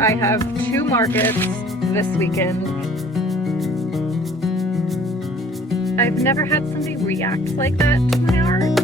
I have 2 markets this weekend. I've never had somebody react like that to my art.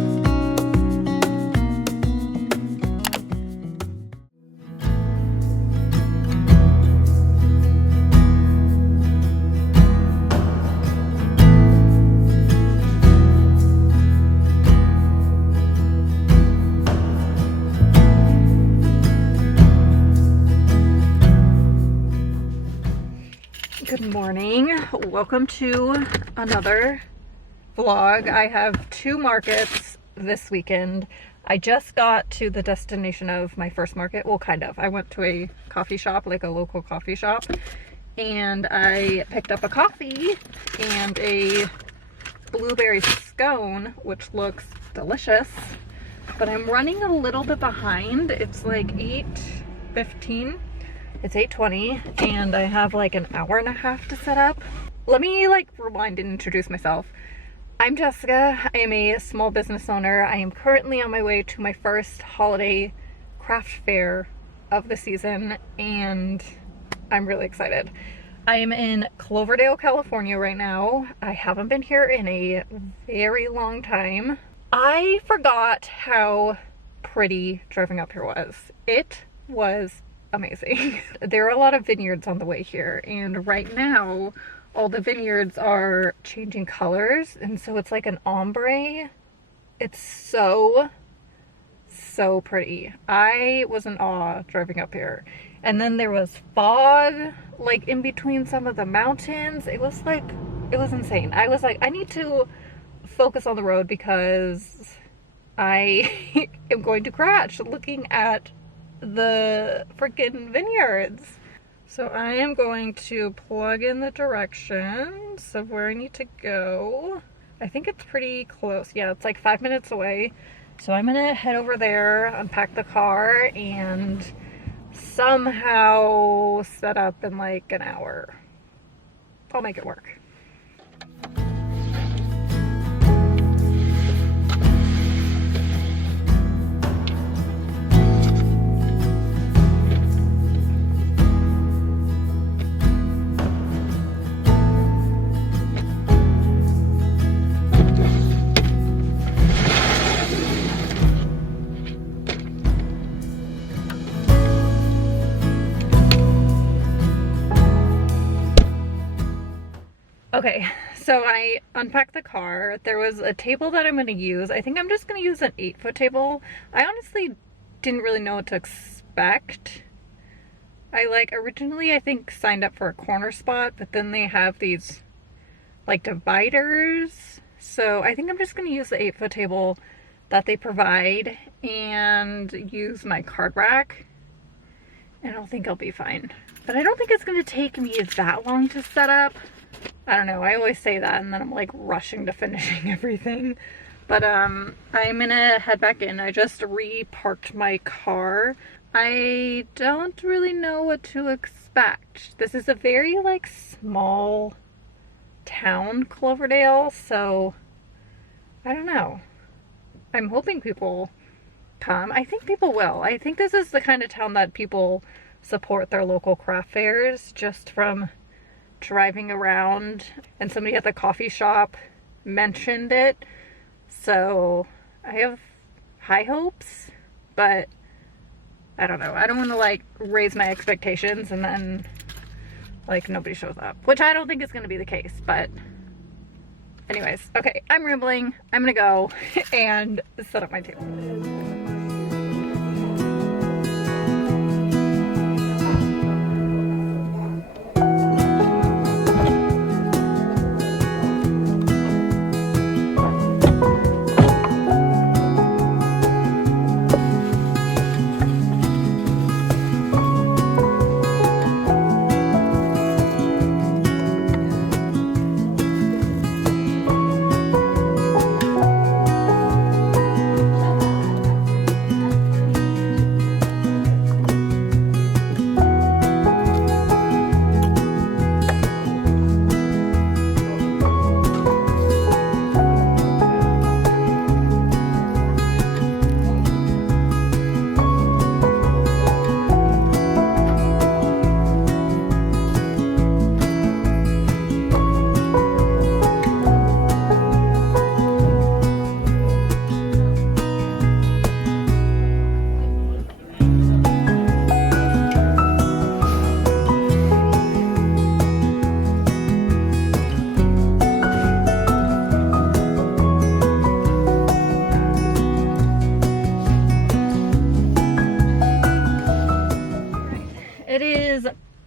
Good morning. Welcome to another vlog. I have 2 markets this weekend. I just got to the destination of my first market. Well, kind of. I went to a coffee shop, like a local coffee shop, and I picked up a coffee and a blueberry scone, which looks delicious, but I'm running a little bit behind. It's like 8:15. It's 8:20 and I have like an hour and a half to set up. Let me rewind and introduce myself. I'm Jessica. I am a small business owner. I am currently on my way to my first holiday craft fair of the season and I'm really excited. I am in Cloverdale, California right now. I haven't been here in a very long time. I forgot how pretty driving up here was. It was amazing. There are a lot of vineyards on the way here, and right now all the vineyards are changing colors, and so it's like an ombre. It's so pretty. I was in awe driving up here. And then there was fog in between some of the mountains. It was insane. I was like, I need to focus on the road because I am going to crash looking at the freaking vineyards. So I am going to plug in the directions of where I need to go. I think it's pretty close. Yeah, it's like 5 minutes away. So I'm gonna head over there, unpack the car, and somehow set up in like an hour. I'll make it work. Okay, so I unpacked the car. There was a table that I'm going to use. I think I'm just going to use an 8-foot table. I honestly didn't really know what to expect. I originally I think signed up for a corner spot, but then they have these dividers. So I think I'm just going to use the 8-foot table that they provide and use my card rack. And I think I'll be fine. But I don't think it's going to take me that long to set up. I don't know, I always say that and then I'm rushing to finishing everything. But I'm gonna head back in. I just re-parked my car. I don't really know what to expect. This is a very small town, Cloverdale, so I don't know. I'm hoping people come. I think people will. I think this is the kind of town that people support their local craft fairs just from driving around, and somebody at the coffee shop mentioned it, so I have high hopes, but I don't know. I don't want to raise my expectations and then nobody shows up, which I don't think is going to be the case. But anyways, okay, I'm rambling. I'm gonna go and set up my table.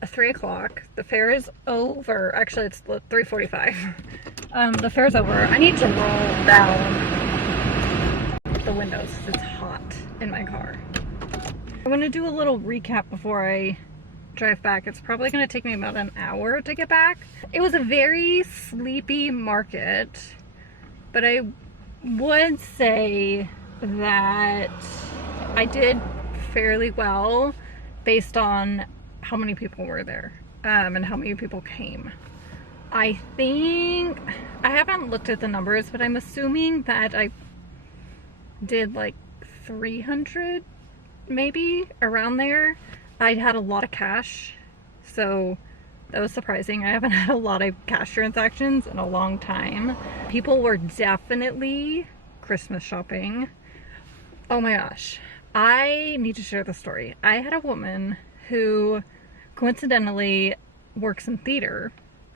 3 o'clock. The fair is over. Actually, it's 3:45. The fair's over. I need to roll down the windows. It's hot in my car. I'm gonna do a little recap before I drive back. It's probably gonna take me about an hour to get back. It was a very sleepy market, but I would say that I did fairly well based on how many people were there, and how many people came. I think, I haven't looked at the numbers, but I'm assuming that I did like 300, maybe, around there. I had a lot of cash, so that was surprising. I haven't had a lot of cash transactions in a long time. People were definitely Christmas shopping. Oh my gosh. I need to share the story. I had a woman who coincidentally works in theater.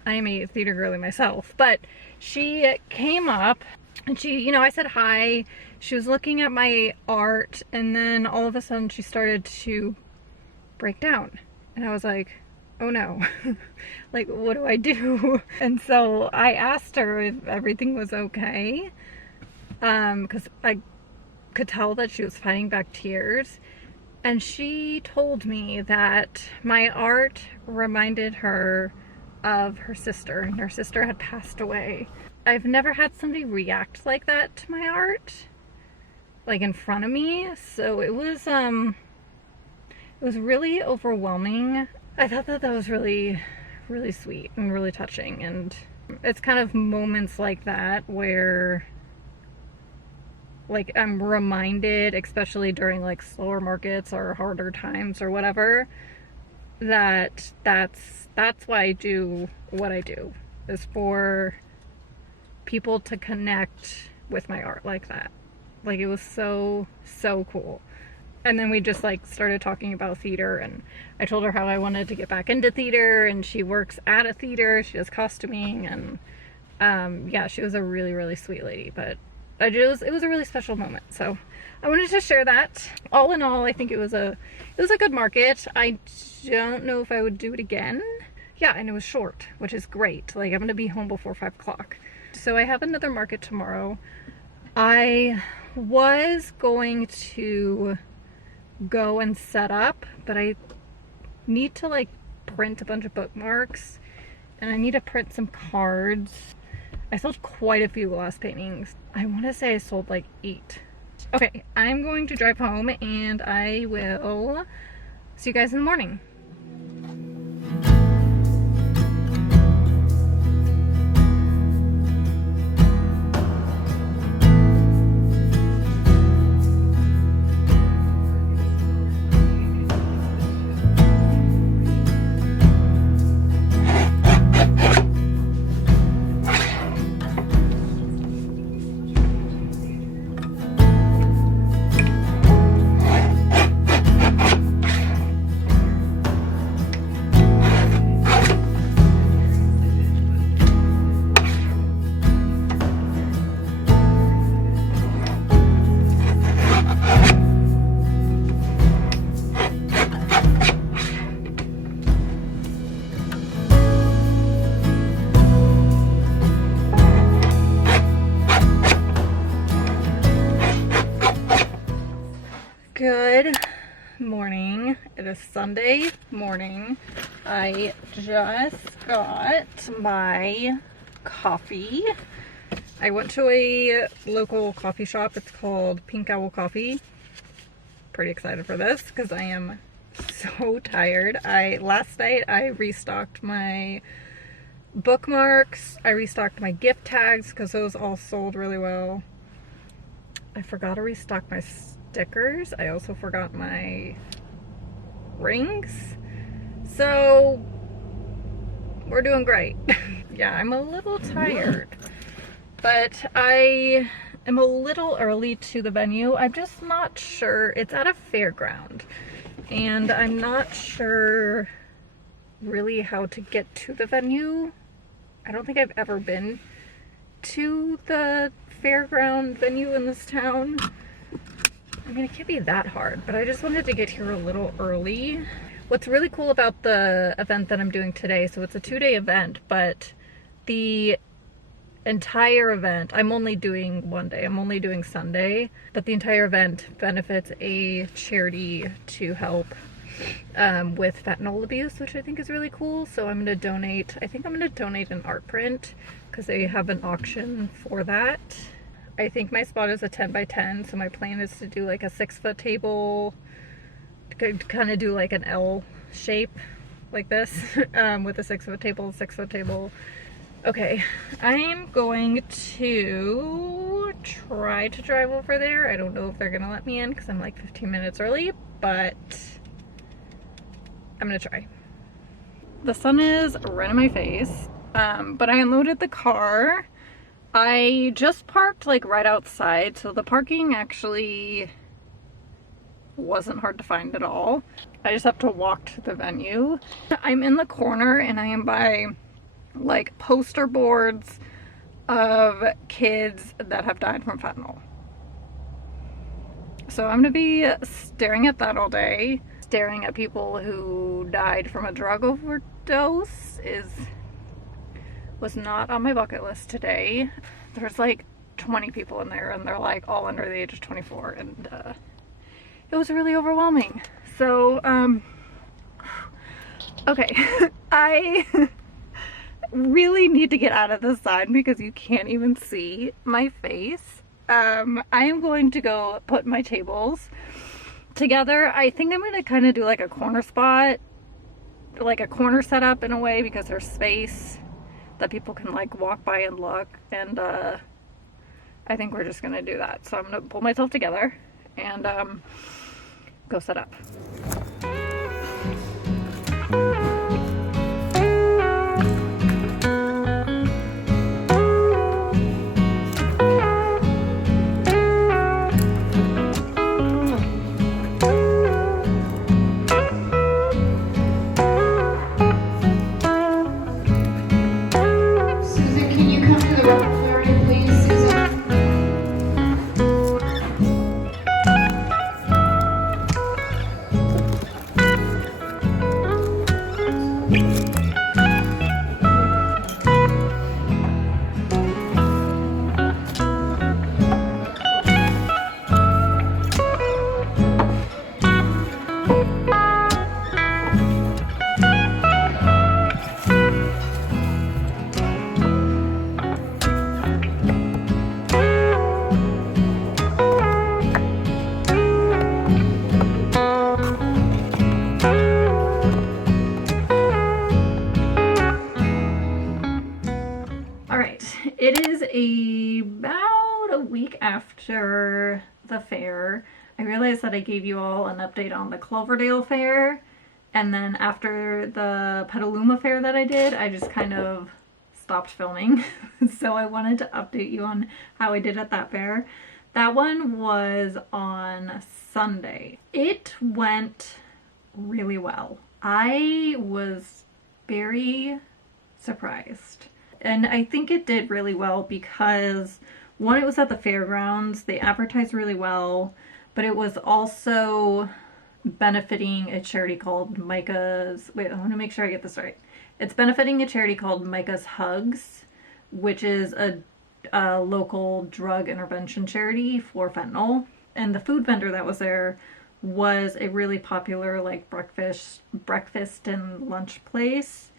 I am a theater girly myself, but she came up and she, you know, I said hi. She was looking at my art, and then all of a sudden she started to break down. And I was like, oh no, like, what do I do? And so I asked her if everything was okay, because I could tell that she was fighting back tears. And she told me that my art reminded her of her sister, and her sister had passed away. I've never had somebody react like that to my art, like in front of me, so it was really overwhelming. I thought that was really, really sweet and really touching, and it's kind of moments like that where, like, I'm reminded, especially during like slower markets or harder times or whatever, that that's why I do what I do, is for people to connect with my art like that. Like, it was so cool. And then we just like started talking about theater, and I told her how I wanted to get back into theater, and she works at a theater, she does costuming, and yeah, she was a really, really sweet lady. But it was a really special moment, so I wanted to share that. All in all, I think it was a good market. I don't know if I would do it again. Yeah, and it was short, which is great. Like, I'm gonna be home before 5 o'clock. So I have another market tomorrow. I was going to go and set up, but I need to like print a bunch of bookmarks, and I need to print some cards. I sold quite a few glass paintings. I want to say I sold like 8. Okay, I'm going to drive home, and I will see you guys in the morning. Good morning. It is Sunday morning. I just got my coffee. I went to a local coffee shop. It's called Pink Owl Coffee. Pretty excited for this because I am so tired. Last night I restocked my bookmarks. I restocked my gift tags because those all sold really well. I forgot to restock my stickers. I also forgot my rings. So we're doing great. Yeah, I'm a little tired, but I am a little early to the venue. I'm just not sure. It's at a fairground, and I'm not sure really how to get to the venue. I don't think I've ever been to the fairground venue in this town. I mean, it can't be that hard, but I just wanted to get here a little early. What's really cool about the event that I'm doing today, so it's a 2-day event, but the entire event, I'm only doing one day, I'm only doing Sunday, but the entire event benefits a charity to help with fentanyl abuse, which I think is really cool. So I'm going to donate, I think I'm going to donate an art print because they have an auction for that. I think my spot is a 10 by 10, so my plan is to do like a 6-foot table, kind of do like an L shape like this with a 6-foot table, 6-foot table. Okay, I'm going to try to drive over there. I don't know if they're gonna let me in because I'm like 15 minutes early, but I'm gonna try. The sun is right in my face, but I unloaded the car. I just parked like right outside, so the parking actually wasn't hard to find at all. I just have to walk to the venue. I'm in the corner and I am by like poster boards of kids that have died from fentanyl. So I'm gonna be staring at that all day. Staring at people who died from a drug overdose was not on my bucket list today. There's like 20 people in there and they're like all under the age of 24, and it was really overwhelming. So okay, I really need to get out of the sun because you can't even see my face. I am going to go put my tables together. I think I'm going to kind of do like a corner spot, like a corner setup in a way, because there's space that people can like walk by and look, and I think we're just going to do that. So I'm going to pull myself together and go set up. It is about a week after the fair. I realized that I gave you all an update on the Cloverdale fair, and then after the Petaluma fair that I did, I just kind of stopped filming. So I wanted to update you on how I did at that fair. That one was on Sunday. It went really well. I was very surprised. And I think it did really well because, one, it was at the fairgrounds, they advertised really well, but it was also benefiting a charity called Micah's, wait, I want to make sure I get this right. It's benefiting a charity called Micah's Hugs, which is a local drug intervention charity for fentanyl. And the food vendor that was there was a really popular like breakfast and lunch place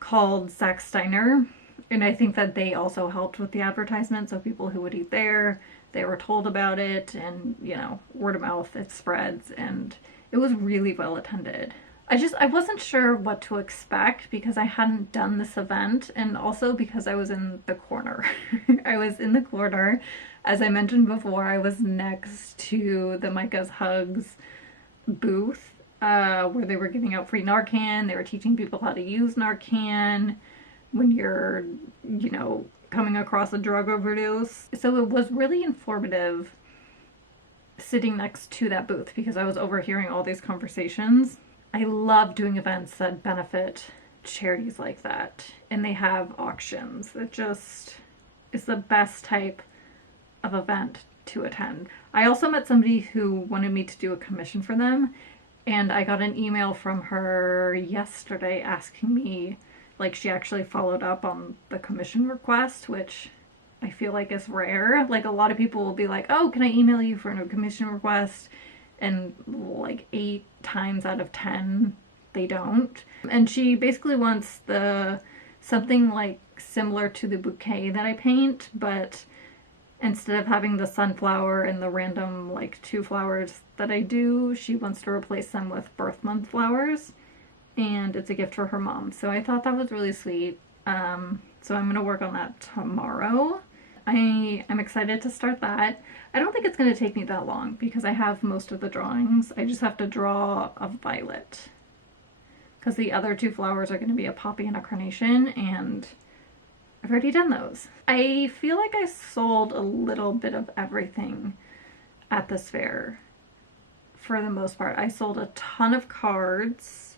called Zach Steiner. And I think that they also helped with the advertisement, so people who would eat there, they were told about it, and, you know, word of mouth, it spreads, and it was really well attended. I wasn't sure what to expect because I hadn't done this event, and also because I was in the corner. I was in the corner. As I mentioned before, I was next to the Micah's Hugs booth, where they were giving out free Narcan. They were teaching people how to use Narcan when you're, you know, coming across a drug overdose. So it was really informative sitting next to that booth because I was overhearing all these conversations. I love doing events that benefit charities like that, and they have auctions. It just is the best type of event to attend. I also met somebody who wanted me to do a commission for them, And I got an email from her yesterday asking me, like, she actually followed up on the commission request, which I feel like is rare. Like, a lot of people will be like, oh, can I email you for a commission request? And like 8 times out of 10, they don't. And she basically wants something like similar to the bouquet that I paint, but instead of having the sunflower and the random like 2 flowers that I do, she wants to replace them with birth month flowers. And it's a gift for her mom. So I thought that was really sweet. So I'm going to work on that tomorrow. I'm excited to start that. I don't think it's going to take me that long because I have most of the drawings. I just have to draw a violet. Because the other 2 flowers are going to be a poppy and a carnation, and I've already done those. I feel like I sold a little bit of everything at this fair for the most part. I sold a ton of cards.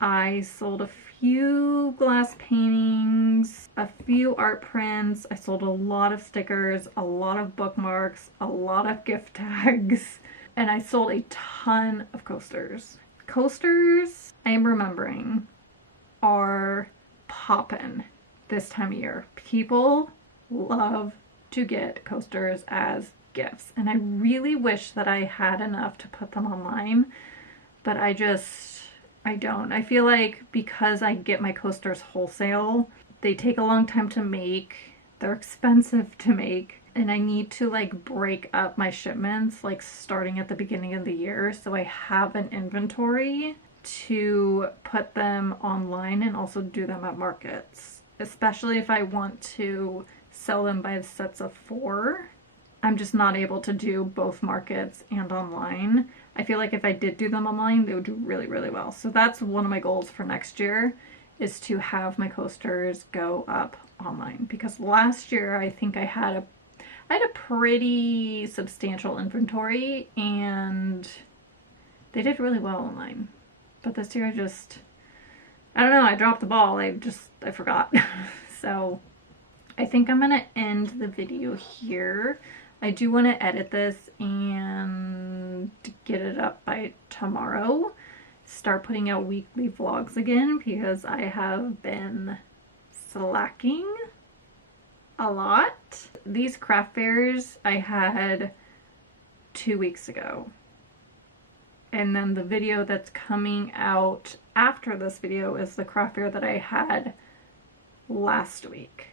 I sold a few glass paintings, a few art prints. I sold a lot of stickers, a lot of bookmarks, a lot of gift tags, and I sold a ton of coasters. Coasters, I am remembering, are poppin' this time of year. People love to get coasters as gifts, and I really wish that I had enough to put them online, but I don't. I feel like because I get my coasters wholesale, they take a long time to make, they're expensive to make, and I need to like break up my shipments like starting at the beginning of the year so I have an inventory to put them online and also do them at markets, especially if I want to sell them by sets of 4. I'm just not able to do both markets and online. I feel like if I did do them online, they would do really, really well. So that's one of my goals for next year, is to have my coasters go up online. Because last year I think I had a pretty substantial inventory and they did really well online. But this year I don't know, I dropped the ball. I forgot. So I think I'm gonna end the video here. I do want to edit this and get it up by tomorrow. Start putting out weekly vlogs again because I have been slacking a lot. These craft fairs I had 2 weeks ago. And then the video that's coming out after this video is the craft fair that I had last week.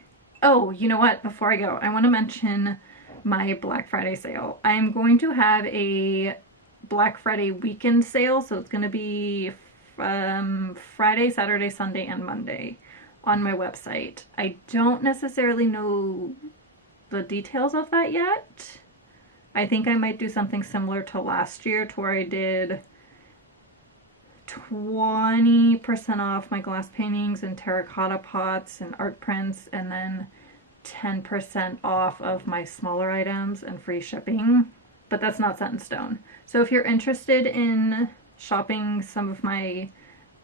Oh, you know what? Before I go, I want to mention my Black Friday sale. I'm going to have a Black Friday weekend sale, so it's going to be Friday, Saturday, Sunday, and Monday on my website. I don't necessarily know the details of that yet. I think I might do something similar to last year to where I did 20% off my glass paintings and terracotta pots and art prints, and then 10% off of my smaller items and free shipping, but that's not set in stone. So if you're interested in shopping some of my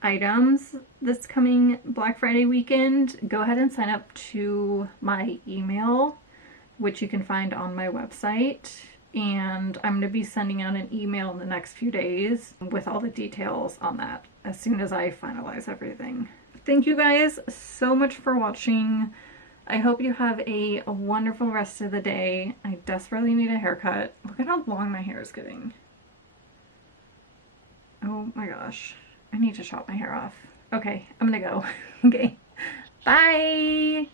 items this coming Black Friday weekend, go ahead and sign up to my email, which you can find on my website. And I'm going to be sending out an email in the next few days with all the details on that as soon as I finalize everything. Thank you guys so much for watching. I hope you have a wonderful rest of the day. I desperately need a haircut. Look at how long my hair is getting. Oh my gosh. I need to chop my hair off. Okay, I'm gonna go. Okay, bye!